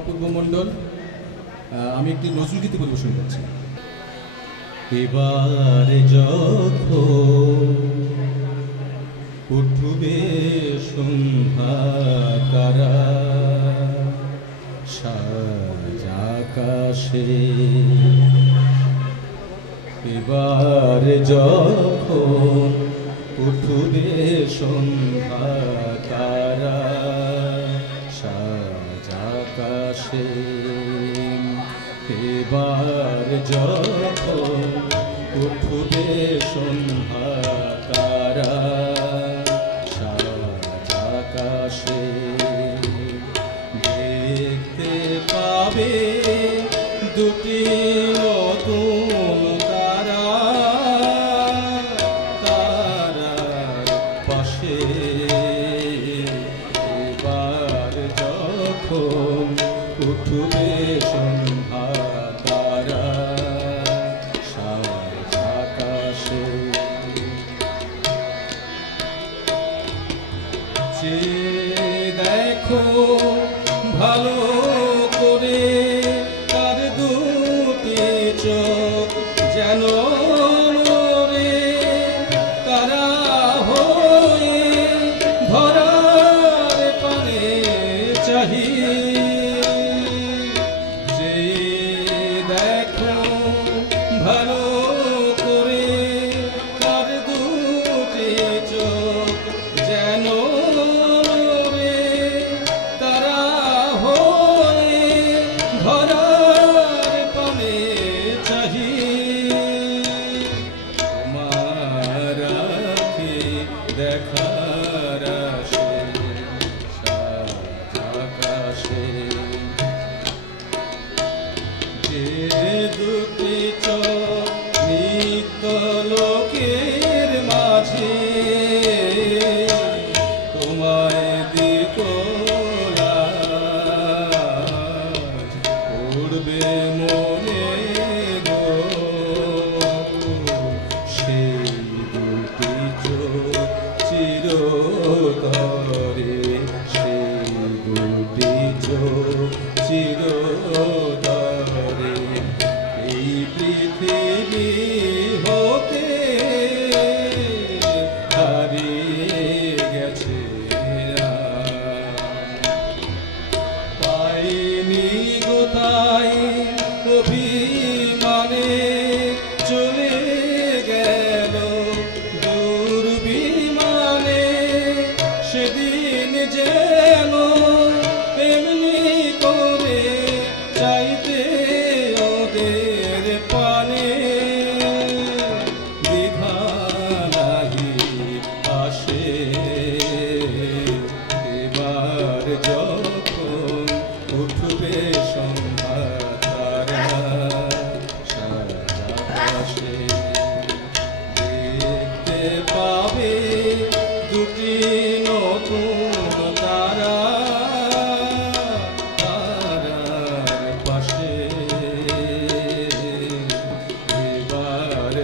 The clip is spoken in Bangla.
অপূর্ব মণ্ডল আমি একটি নজরুল গীতি পরিবেশন করছি। এবার যখন উঠবে সন্ধ্যা তারা সাজ আকাশে, এবার যখন উঠবে সন্ধ্যা তারা সাজ আকাশে, এবার যখন উঠবে সন্ধ্যা তারা সাজ আকাশে, দেখতে পাবে দুটি নতুন তারা তারার পাশে, এবার যখন উঠবে সন্ধ্যা তারা সাজ আকাশে, যে দেখো ভালো করে তার দুটি চোখ যেন রে তারা হয়ে ধরার পানে চাহি, যে দেখো ভালো করে তার দুটি চোখ যেন রে তারা হয়ে ধরার পানে চাহি, তোমার আঁখে দেখার আশে সাজ আকাশে, যে দুটি চোখ নিত্য লোকের মাঝে তোমায় দিত লাজ, উড়বে মনে গো সেই দুটি চোখ চিরতরে, সেই দুটি চোখ চিরতরে এই পৃথিবী হতে হারিয়ে গেছে, পাইনি গোতায় অভিমানে চলে গেল দুর্বিমানে, সেদিন যেন এমনি করে চাইতে ওদের পানে, দ্বিধা নাহি আসে, এবার যখন উঠবে সন্ধ্যা তারা সাজ আকাশে, দেখতে পাবে দুটি নতুন তারা তারার পাশে, এবার